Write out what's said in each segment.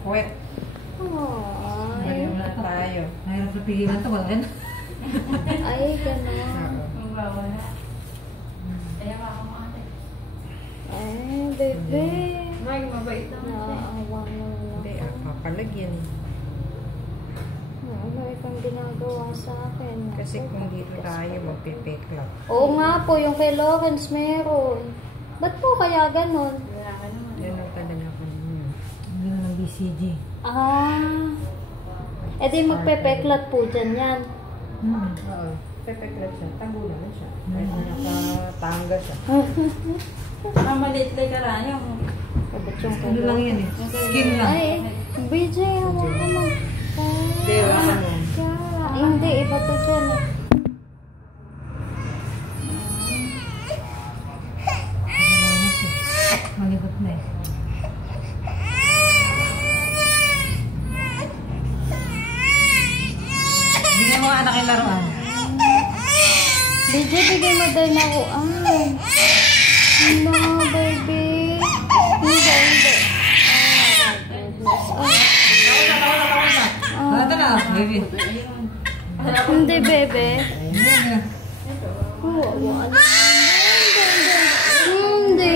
Puwet. Ngayon na tayo. Mahirap na pigilan ito. Wala yan. Ay, gano'n. Wala. Kaya makakamate. Ay, bebe. Ay, mabait naman siya. Naawa mo na. Hindi, papalagyan. Ano itong ginagawa sa akin? Kasi kung dito tayo, magpipiklap. Oo nga po, yung kay Lawrence meron. Ba't po kaya ganon? Wala ka naman. Yan ang talaga ko. Hindi na ng BCG. E di magpepeklat po dyan yan. Oo. Pipiklat siya. Tagulan na siya. Kahit nakatangga siya. Baka maliit-lit ka lang yung... Kabot yung Ano lang yan eh. Skin lang. Ay, BJ, hawa ka mo. Hindi, wala mo. Hindi, iba to dyan eh. Malibot na eh. Bigyan mo nga anak yung laruan. BJ, bigay mo dahil laruan. No, baby. Hindi. Oh, Ito na, baby. hindi, bebe. Ayan. Hindi.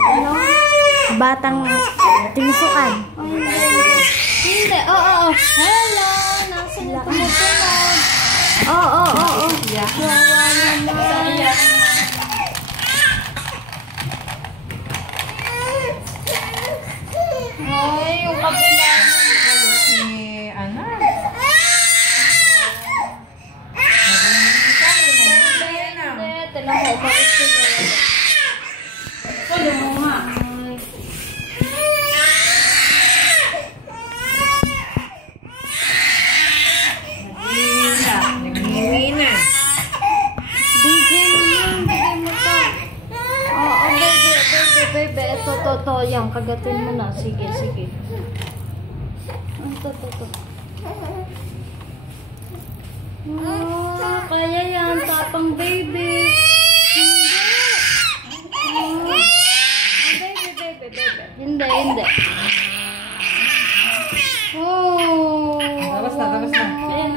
Ano? Batang tinsukan. Hindi. Oo. Hello. Nasaan na tumutunog? Oo. Wawa naman. Ay, yung kabila. Si ano? Hindi. Tinan mo, umalis sila. Pwede mo nga. Naghiwi na. DJ naman, bigay mo to. Oo, bebe. Ito. Yan, kagatin mo na. Sige. Ito. Kaya yan. Tapang baby. Baby. Hindi. Labas na. Ayan.